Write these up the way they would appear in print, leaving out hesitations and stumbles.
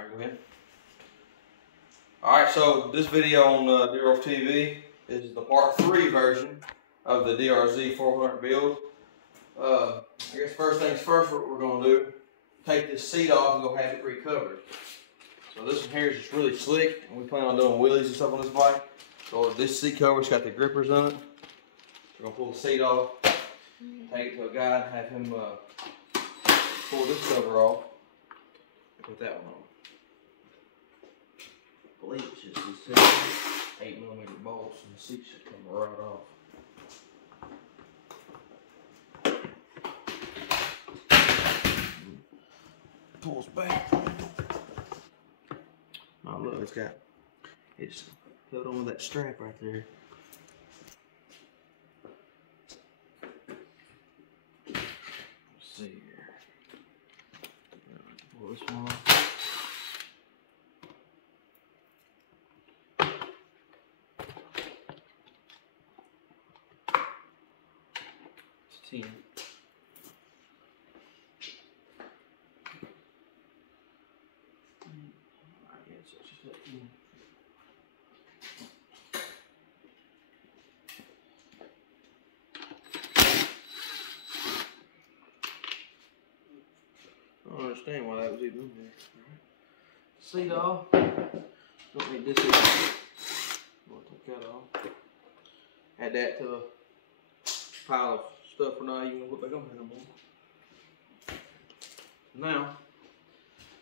Alright, go ahead. Alright, so this video on Drz TV is the part 3 version of the Drz400 build. I guess first things first, what we're going to do, take this seat off and go have it recovered. So this one here is just really slick, and we plan on doing wheelies and stuff on this bike. So this seat cover's got the grippers on it. We're going to pull the seat off, take it to a guy, have him pull this cover off, and put that one on. I believe it's just these 8mm bolts, and the seat should come right off. Pulls back. Oh look, it's held on with that strap right there. Let's see here. Pull this one off. It's 10. I don't understand why that was even in there. Seat off. Don't need this either. We'll take that off. Add that to a pile of stuff we're not even going to put back on here no more. Now,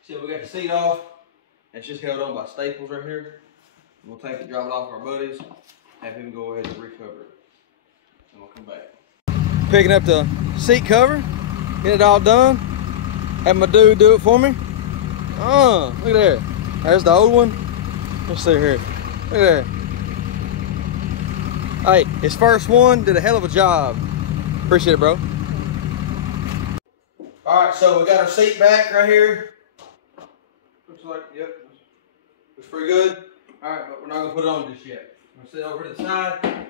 see, we got the seat off. It's just held on by staples right here. We'll take it, drop it off our buddies, have him go ahead and recover it. And we'll come back. Picking up the seat cover, get it all done. Have my dude do it for me. Oh, look at that. There's the old one. Let's see here. Look at that. Hey, his first one did a hell of a job. Appreciate it, bro. All right, so we got our seat back right here. Looks like, yep, looks pretty good. All right, but we're not gonna put it on just yet. I'm gonna sit over to the side.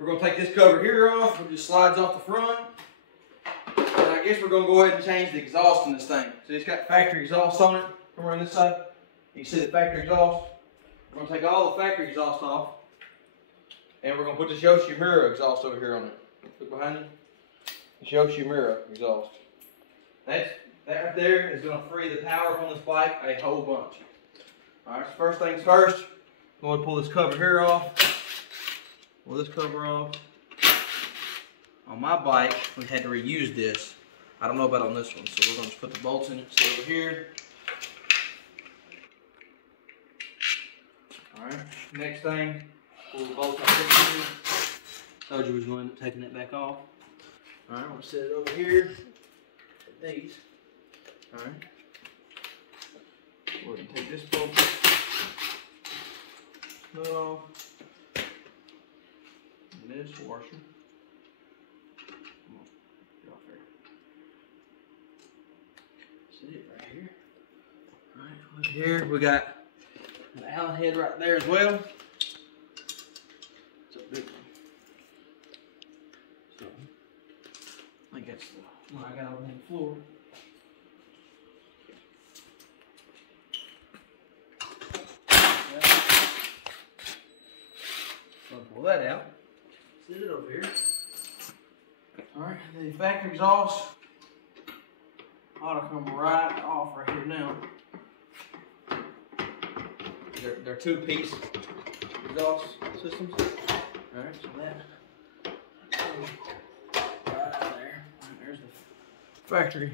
We're gonna take this cover here off. It just slides off the front. And I guess we're gonna go ahead and change the exhaust in this thing. So it's got factory exhaust on it. Come around this side. You can see the factory exhaust. We're gonna take all the factory exhaust off. And we're gonna put this Yoshimura exhaust over here on it. Look behind you. This Yoshimura exhaust. That right there is going to free the power from this bike a whole bunch. Alright, so first things first, I'm going to pull this cover here off. Pull this cover off. On my bike, we had to reuse this. I don't know about on this one, so we're going to just put the bolts in it. So over here. Alright, next thing, pull the bolts out here. Told you we was going to end up taking that back off. Alright, I'm going to set it over here. These. Alright. Go ahead and take this bolt off. And this washer. Come on, get off there. Set it right here. Alright, look here. We got an Allen head right there as well. It's a big one. So, I think that's the one I got on the floor. So pull that out. Set it over here. Alright, the factory exhaust ought to come right off right here now. They're two-piece exhaust systems. Alright, so that. There's the factory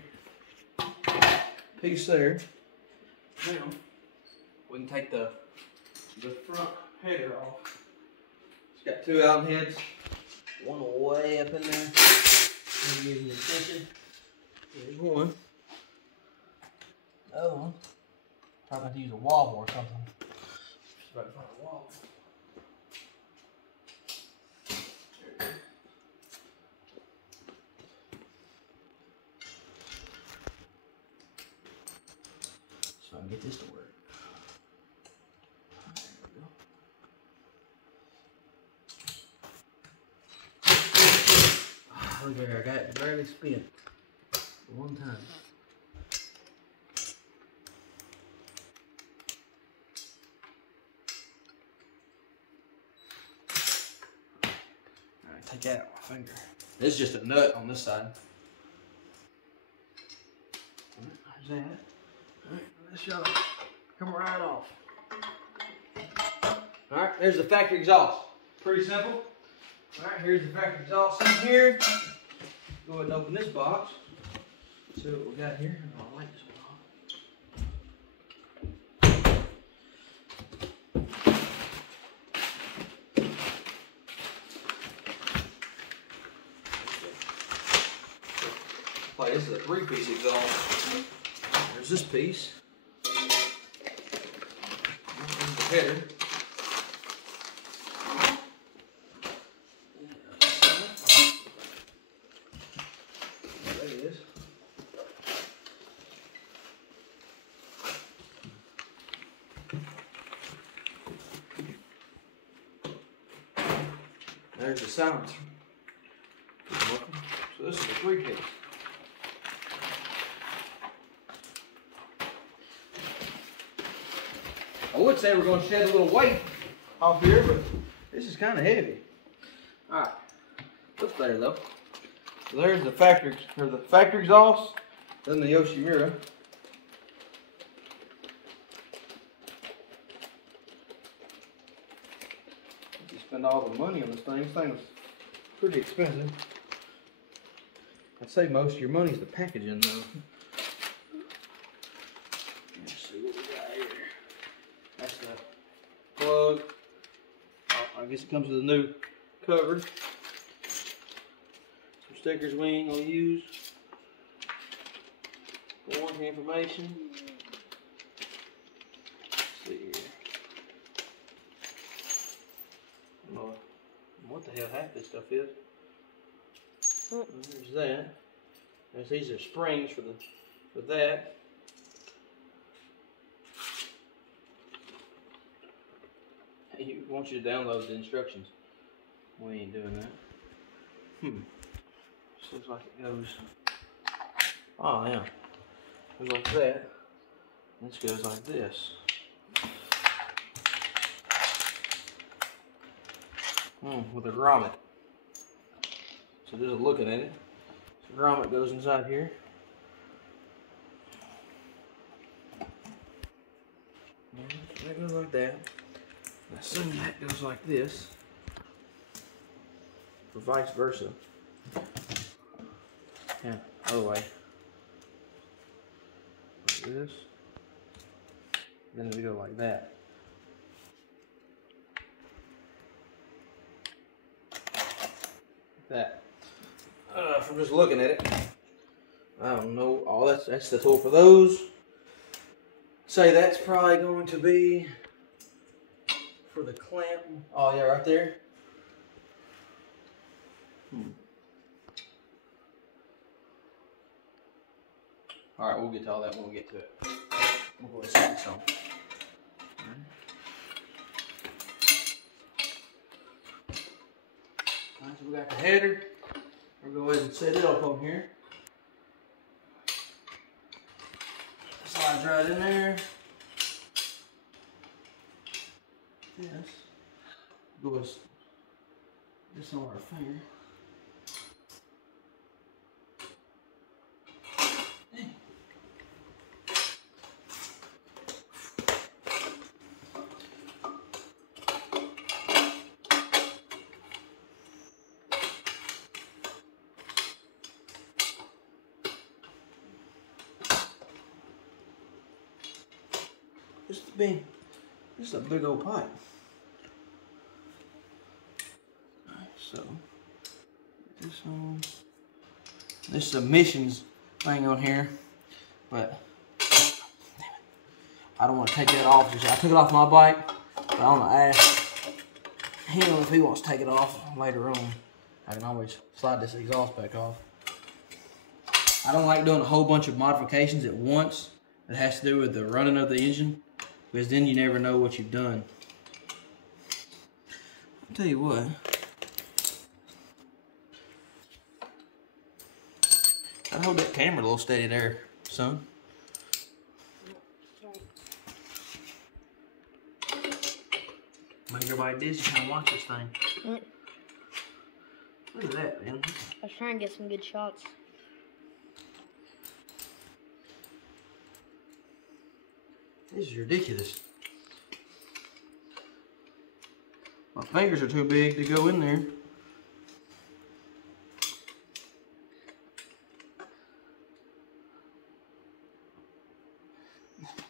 piece there. Now we can take the front header off. It's got two Allen heads, one way up in there. Give you attention. There's one. The other one. Probably have to use a wobble or something. Just about to find a wobble. So I can get this to work. There we go. Look here, I got it barely spin. One time. take out my finger. This is just a nut on this side. There's that. Alright, this shall come right off. Alright, there's the factory exhaust. Pretty simple. Alright, here's the factory exhaust in here. Go ahead and open this box. See what we got here. I like this one. This is a 3-piece exhaust. There's this piece. There's the header. There it is. There's the silencer. So this is a 3-piece. I would say we're going to shed a little weight off here, but this is kind of heavy. All right, looks better though. So there's the factory exhaust, then the Yoshimura. You spend all the money on this thing. This thing's pretty expensive. I'd say most of your money's the packaging though. Let's see what we got here. That's the plug. I guess it comes with a new cover. Some stickers we ain't gonna use. Warranty information. Let's see here. I don't know what the hell half this stuff is. Oh, there's that. These are springs for that. He wants you to download the instructions. We ain't doing that. This looks like it goes. Oh yeah. It goes like that. This goes like this. With a grommet. So just looking at it. So grommet goes inside here. That goes like that. I assume that goes like this, or vice versa. Yeah, other way. Like this. Then we go like that. Like that. From just looking at it, I don't know. Oh, that's the tool for those. Say that's probably going to be for the clamp. Oh yeah, right there. Alright, we'll get to all that when we get to it. We'll go ahead and set this on. Alright, so we got the header. We'll go ahead and set it up on here. Slides right in there. This goes just on our finger. This is a big old pipe. So, this is a emissions thing on here, but I don't want to take that off. I took it off my bike, but I want to ask him if he wants to take it off later on. I can always slide this exhaust back off. I don't like doing a whole bunch of modifications at once that has to do with the running of the engine, because then you never know what you've done. I'll tell you what. Gotta hold that camera a little steady there, son. Make everybody dizzy trying to watch this thing. Look at that, man. I was trying to get some good shots. This is ridiculous. My fingers are too big to go in there.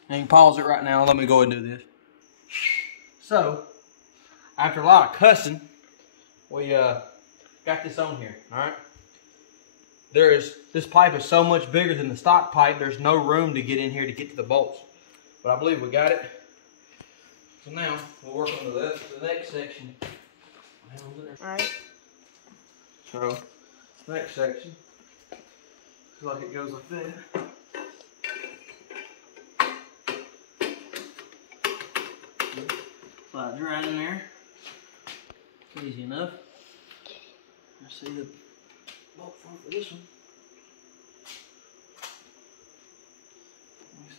And you can pause it right now. Let me go ahead and do this. So, after a lot of cussing, we got this on here, alright? This pipe is so much bigger than the stock pipe, there's no room to get in here to get to the bolts. But I believe we got it. So now, we'll work on the next section. Alright. So, next section, looks like it goes like that. Slides right in there. Easy enough. I see the bolt for this one.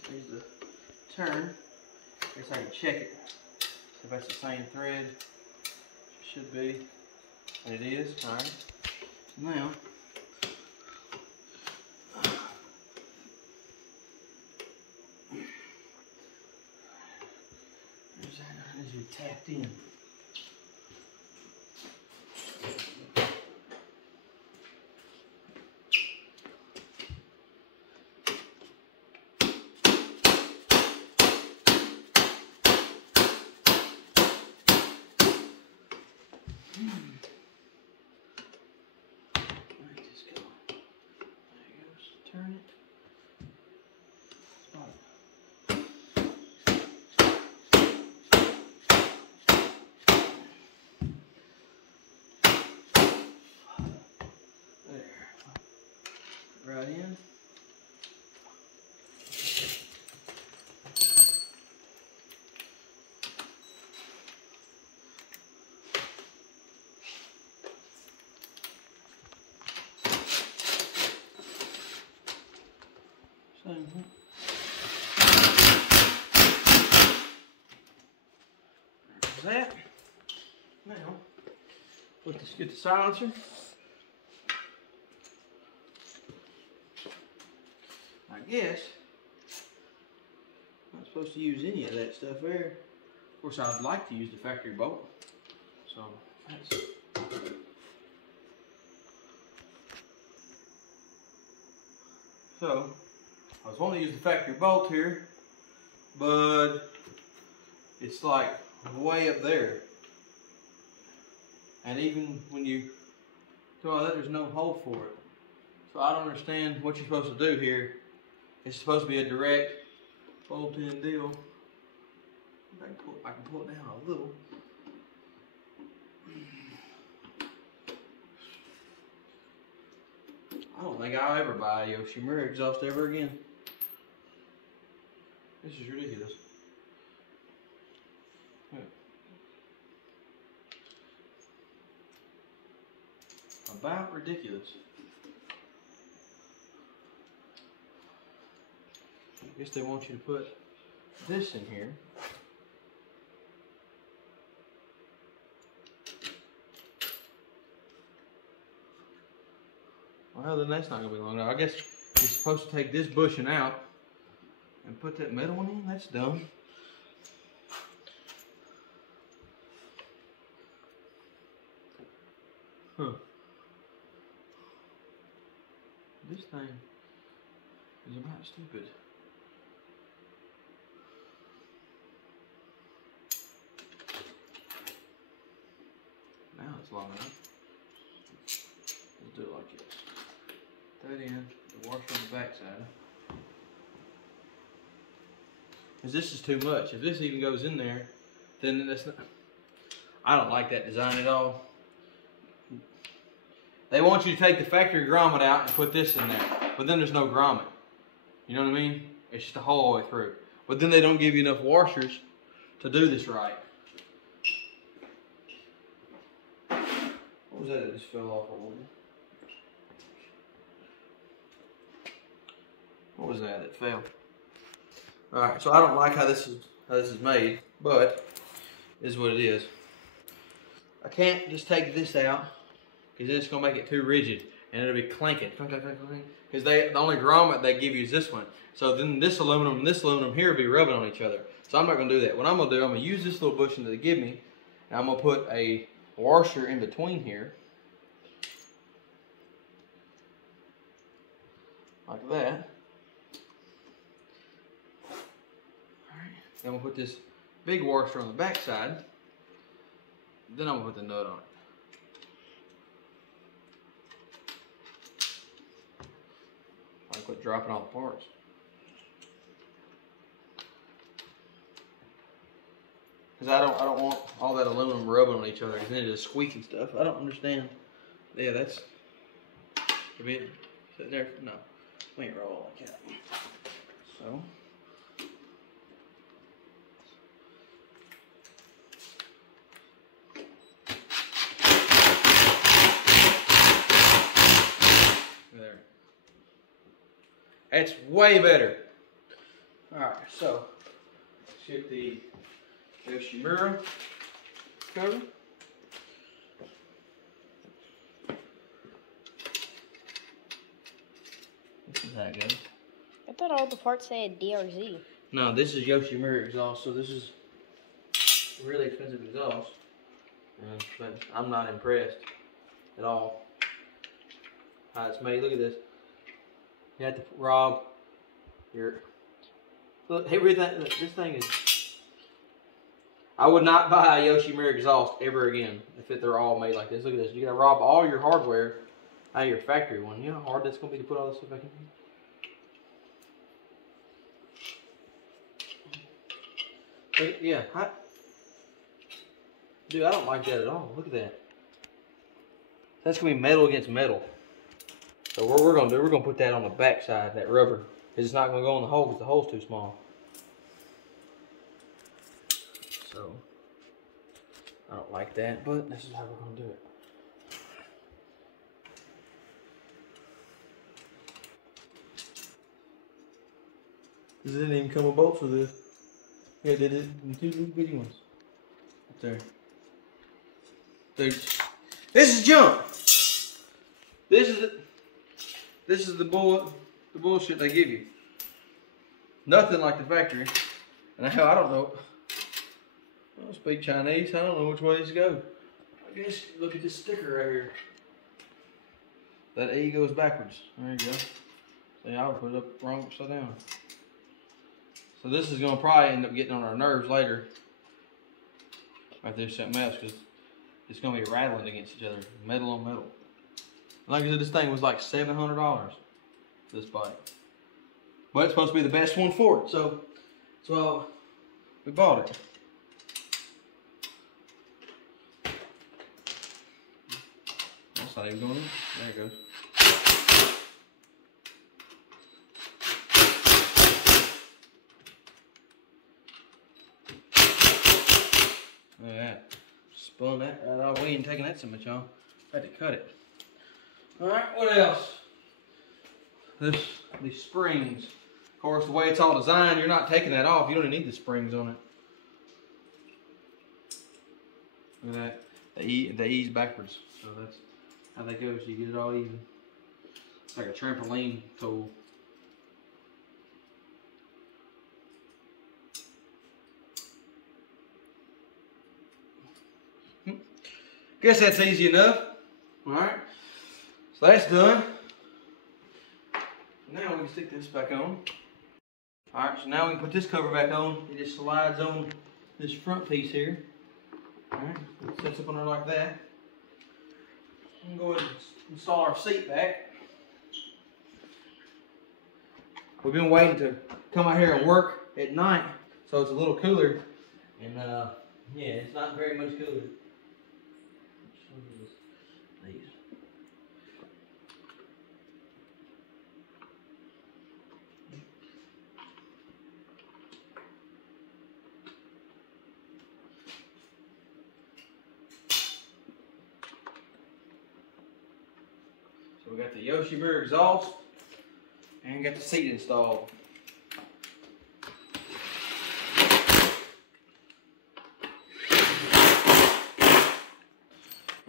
There's the turn. Here's how you check it. If that's the same thread, it should be. And it is. Alright. Now, there's that as you tapped in. Turn it. There. Right in. There's that. Now, let's get the silencer. I guess I'm not supposed to use any of that stuff there. Of course, I'd like to use the factory bolt. So that's. So I was wanting to use the factory bolt here, but it's like way up there. And even when you do all that, there's no hole for it. So I don't understand what you're supposed to do here. It's supposed to be a direct bolt-in deal. I can pull it down a little. I don't think I'll ever buy a Yoshimura exhaust ever again. This is ridiculous. About ridiculous. I guess they want you to put this in here. Well, then that's not going to be long enough. I guess you're supposed to take this bushing out and put that metal one in. That's dumb. Huh. This thing is about stupid. Now it's long enough. Let's do it like this. That in, the washer on the back side. Because this is too much. If this even goes in there, then that's not. I don't like that design at all. They want you to take the factory grommet out and put this in there. But then there's no grommet. You know what I mean? It's just a hole all the way through. But then they don't give you enough washers to do this right. What was that just fell off a little bit? What was that fell? Alright, so I don't like how this is made, but it is what it is. I can't just take this out, because then it's gonna make it too rigid and it'll be clanking. Because the only grommet they give you is this one. So then this aluminum and this aluminum here will be rubbing on each other. So I'm not gonna do that. What I'm gonna do, I'm gonna use this little bushing that they give me, and I'm gonna put a washer in between here. Like that. Alright. Then I'm gonna put this big washer on the back side. Then I'm gonna put the nut on it. I quit dropping all the parts. Because I don't want all that aluminum rubbing on each other, because then it just squeaks and stuff. I don't understand. Yeah, that's a bit sitting there. No, we ain't roll like that. So. There. That's way better. Alright, so shift the Yoshimura cover. This is how it goes. I thought all the parts said DRZ. No, this is Yoshimura exhaust, so this is really expensive exhaust. But I'm not impressed at all how it's made. Look at this. You have to rob your, look, everything. Look, this thing is, I would not buy a Yoshimura exhaust ever again if they're all made like this. Look at this. You gotta rob all your hardware out of your factory one. You know how hard that's gonna be to put all this stuff back in here? Yeah, dude, I don't like that at all. Look at that. That's gonna be metal against metal. So what we're gonna do, we're gonna put that on the back side, that rubber. It's not gonna go in the hole because the hole's too small. So I don't like that, but this is how we're gonna do it. This didn't even come with bolts with this. Yeah, they did in two little bitty ones. Right there. Dude, this is junk. This is the bullshit they give you. Nothing like the factory. And hell, I don't know. I don't speak Chinese. I don't know which way these go. I guess look at this sticker right here. That E goes backwards. There you go. See, I would put it up wrong upside down. So this is gonna probably end up getting on our nerves later. If there's something else, because it's gonna be rattling against each other, metal on metal. Like I said, this thing was like $700. This bike, but it's supposed to be the best one for it. So we bought it. That's not even going in. There it goes. Look at that. Spun that right out. We ain't taking that so much on. Had to cut it. Alright, what else? These springs. Of course, the way it's all designed, you're not taking that off. You don't even need the springs on it. Look at that. The E's backwards. So that's how that goes. So you get it all even. It's like a trampoline tool. Guess that's easy enough. Alright. So that's done. Now we can stick this back on. Alright, so now we can put this cover back on. It just slides on this front piece here. Alright, it sets up on there like that. I'm going to go ahead and install our seat back. We've been waiting to come out here and work at night, so it's a little cooler. And yeah, it's not very much cooler. So we got the Yoshimura exhaust and got the seat installed.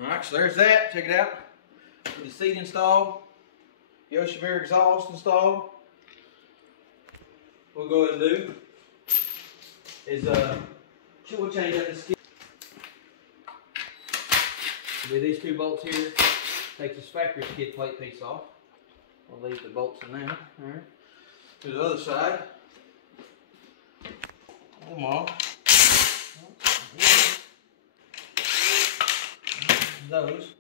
Alright, so there's that. Check it out. with the seat installed, Yoshimura exhaust installed. What we'll go ahead and do is we'll change up the skid. With these two bolts here, take this factory skid plate piece off. We'll leave the bolts in there. All right. To the other side. Pull them off. Those.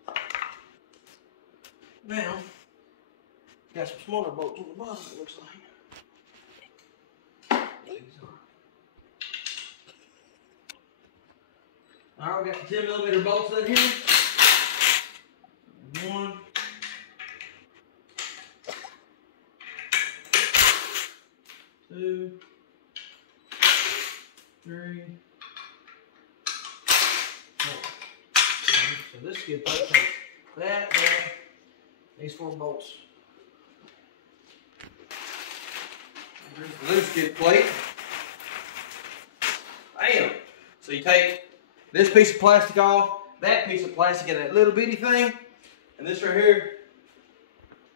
Now, got some smaller bolts on the bottom, it looks like. Alright, we got the 10mm bolts in here. 1, 2, 3, 4. So this skid plate takes that, these 4 bolts. Here's the loose skid plate. Bam! So you take this piece of plastic off, that piece of plastic and that little bitty thing, and this right here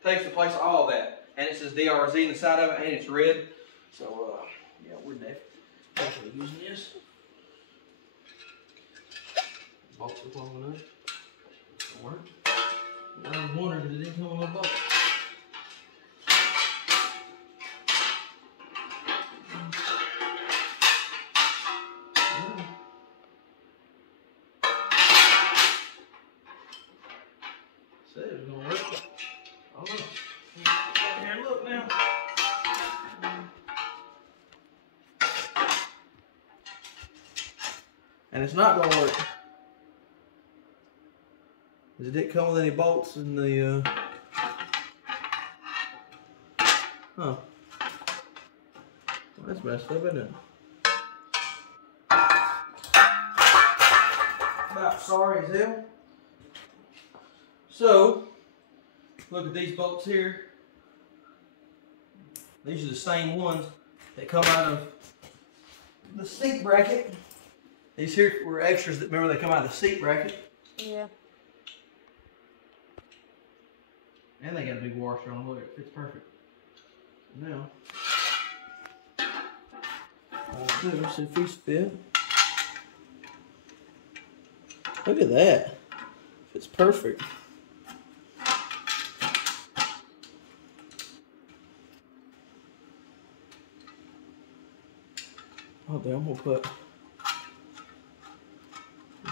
takes the place of all of that. And it says DRZ on the side of it, and it's red. So, yeah, we're definitely using this. Bolts are long enough. Don't work. I was wondering because it didn't come with no bolts. Said it was going to work. Oh, look. Here, look now. And it's not going to work. It didn't come with any bolts in the, Well, that's messed up, isn't it? About sorry as hell. So, look at these bolts here. These are the same ones that come out of the seat bracket. These here were extras that, remember, they come out of the seat bracket. Yeah. And they got a big washer on them. Look, it fits perfect. Now, all I'll do is see if these fit. Look at that. Fits perfect. Oh, there, I'm going to put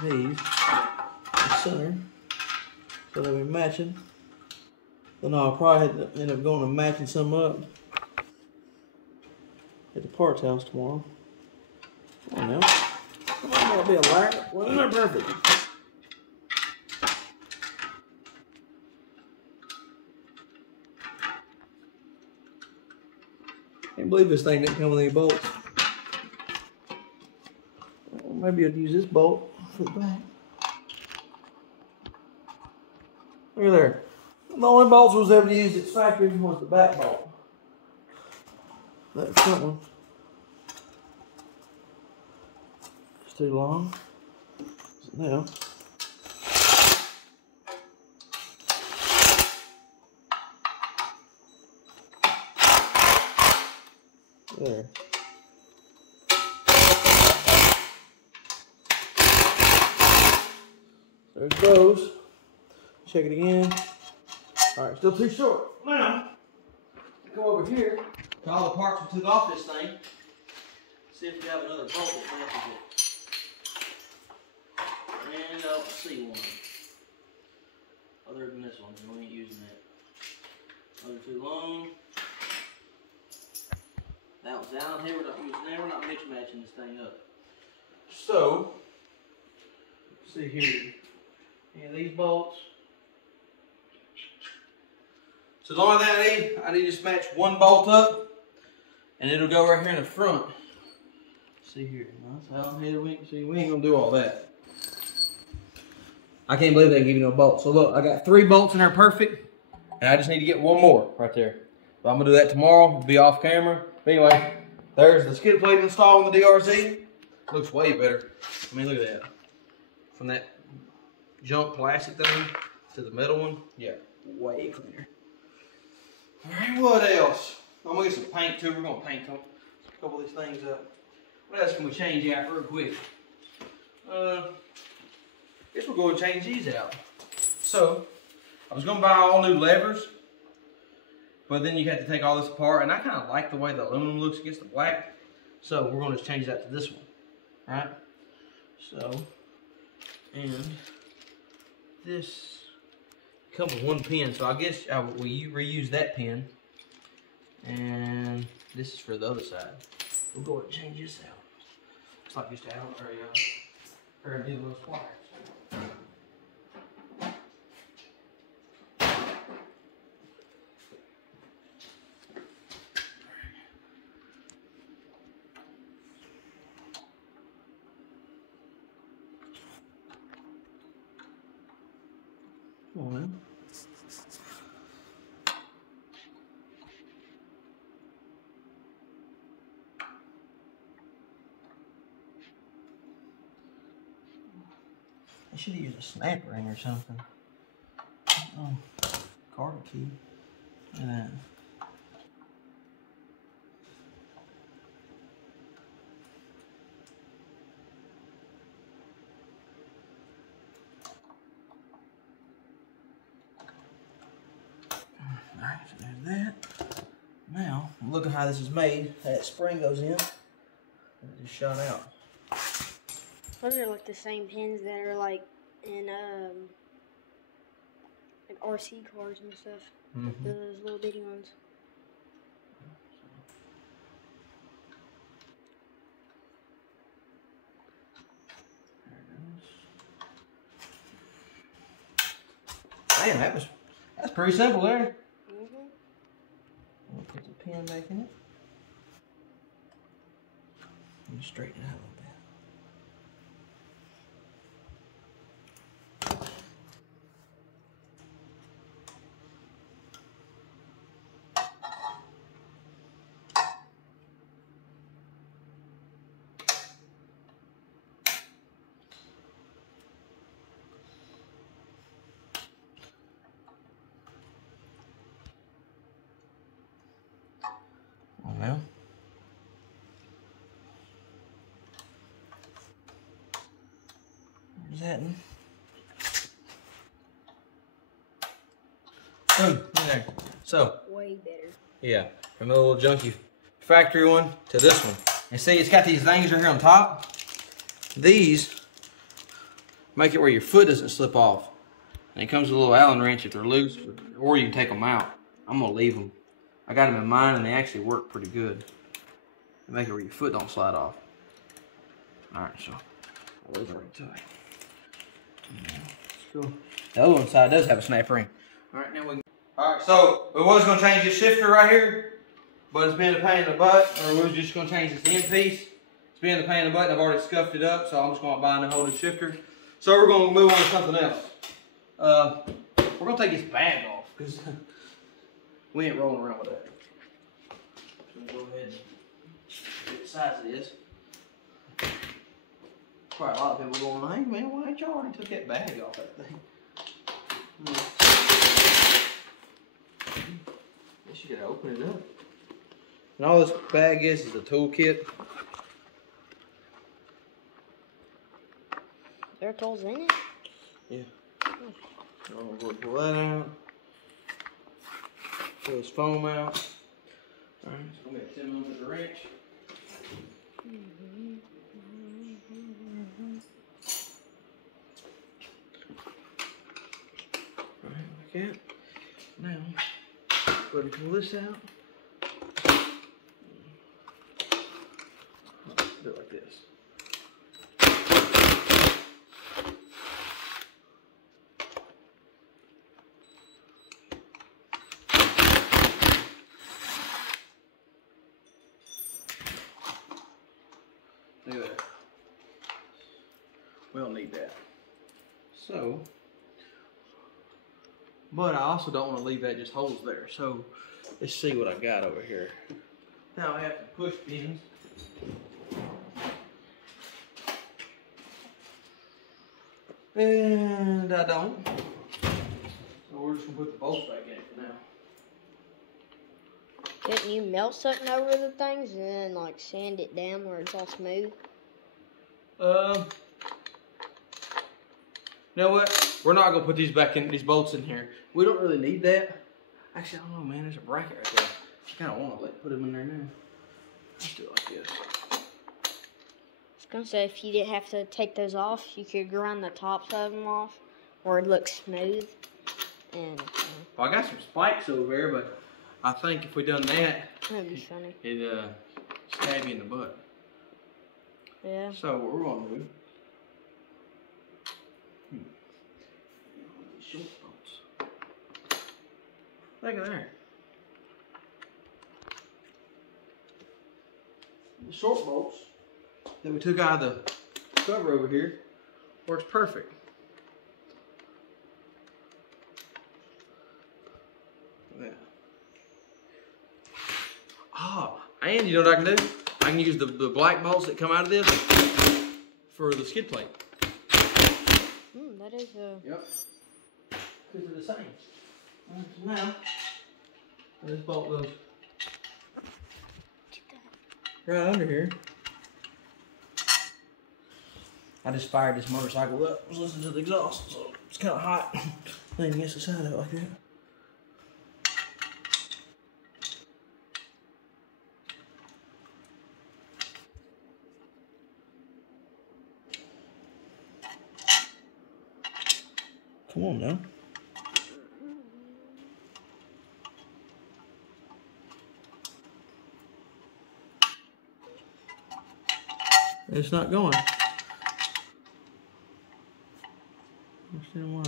these in the center so they'll be matching. Then I'll probably end up going and matching some up at the parts house tomorrow. Come on now. Come on, that'll be a light. Well, they're perfect. Can't believe this thing didn't come with any bolts. Well, maybe I'll use this bolt for the back. Look at there. The only bolts was ever used at factory was the back bolt. That front one. It's too long. So now. There. There it goes. Check it again. Alright, still too short. Now, go over here to all the parts we took off this thing. See if we have another bolt that matches it. And I don't see one. Other than this one, we ain't using that. Other too long. That one's down here, we're not using that. We're not mix matching this thing up. So, let's see here. And these bolts. So the only thing I need to just match one bolt up, and it'll go right here in the front. See here, that's how here we ain't gonna do all that. I can't believe they give you no bolts. So look, I got 3 bolts in there perfect, and I just need to get one more right there. So I'm gonna do that tomorrow. It'll be off camera. But anyway, there's the skid plate installed on the DRZ. Looks way better. I mean, look at that. From that junk plastic thing to the metal one, yeah, way cleaner. Alright, what else? I'm gonna get some paint too. We're gonna paint a couple of these things up. What else can we change out real quick? Guess we're going to change these out. So, I was going to buy all new levers, but then you had to take all this apart, and I kind of like the way the aluminum looks against the black, so we're going to change that to this one, right? So, and this comes with one pin, so I guess we reuse that pin, and this is for the other side. We'll go ahead and change this out. Looks like just a pair of little pliers. Come on, man. I should have used a snap ring or something. Oh, card key. Look at that. Alright, so there's that. Now, look at how this is made. That spring goes in. And it just shot out. Those are like the same pins that are like in like RC cars and stuff. Like those little bitty ones. Man, that's pretty simple there. We'll put the pin back in it. And straighten it out a little bit. Now, there's that. Boom, in there. So, Way better. yeah, from the little junky factory one to this one. And see, it's got these things right here on top. These make it where your foot doesn't slip off. And it comes with a little Allen wrench if they're loose, or you can take them out. I'm gonna leave them. I got them in mine and they actually work pretty good. They make it where your foot don't slide off. Alright, so I'll leave it right to it. Let's go. The other one side does have a snap ring. Alright, now we can. Alright, so we was gonna change this shifter right here, but it's been a pain in the butt, or we was just gonna change this end piece. It's been a pain in the butt, and I've already scuffed it up, so I'm just gonna buy a whole new shifter. So we're gonna move on to something else. We're gonna take this bag off, because we ain't rolling around with that. So we'll go ahead and get the size it is. Quite a lot of people going, hey man, why ain't y'all already took that bag off that thing? Guess you gotta open it up. And all this bag is a toolkit. There are tools in it? Yeah. So I'm gonna pull that out. Pull this foam out. Alright, it's gonna be a 10mm wrench. Alright, like that. Now, go ahead and pull this out. Do it like this. Look at that. We don't need that. So, but I also don't want to leave that just holes there. So, let's see what I got over here. Now I have to push pins. And I don't. So we're just just gonna put the bolts back in it for now. Couldn't you melt something over the things and then like sand it down where it's all smooth? You know what? We're not gonna put these bolts in here. We don't really need that. Actually, I don't know, man. There's a bracket right there. I kind of want to put them in there now. Let's do it like this. I was gonna say if you didn't have to take those off, you could grind the tops of them off, where it looks smooth. And well, I got some spikes over there, but I think if we done that, that'd be funny. It'd stab you in the butt. Yeah. So what we're gonna do? Short bolts. Look at there. The short bolts that we took out of the cover over here works perfect. Yeah. Ah, and you know what I can do? I can use the black bolts that come out of this for the skid plate. That is a... Yep. Because they're the same. So now, this bolt goes right under here. I just fired this motorcycle up. I was listening to the exhaust, so it's kind of hot. Leaning against the side of it like that. Come on now. It's not going. Understand why?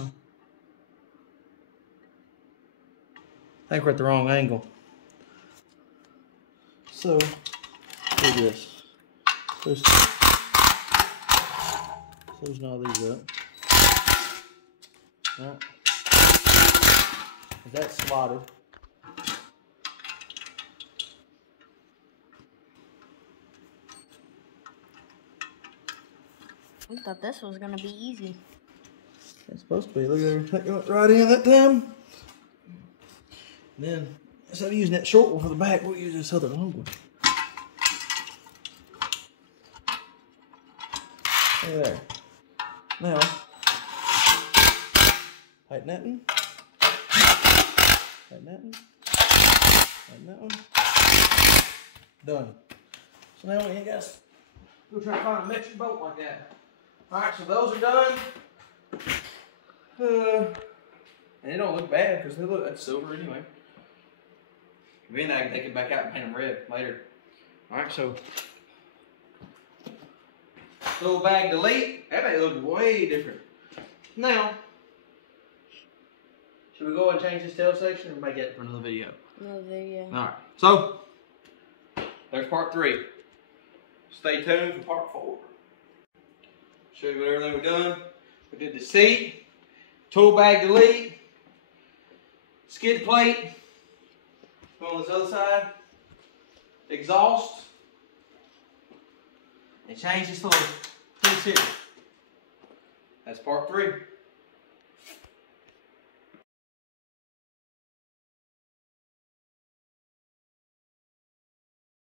I think we're at the wrong angle. So, look at this. Loosen all these up. Right. That's slotted. We thought this was gonna be easy. It's supposed to be. Look at that. It went right in that time. And then, instead of using that short one for the back, we'll use this other long one. Look there. Now, tighten that one. Tighten that one. Tighten that one. Done. So now we ain't got to go try to find a metric bolt like that. Alright, so those are done. And they don't look bad because they look that's silver anyway. Then I can take it back out and paint them red later. Alright, so little bag delete. That may look way different. Now, should we go and change this tail section or make it for another video? Another video. Alright, so there's part 3. Stay tuned for part 4. Show you what everything we've done. We did the seat, tool bag delete, skid plate, go on this other side, exhaust, and change this little piece here. That's part 3.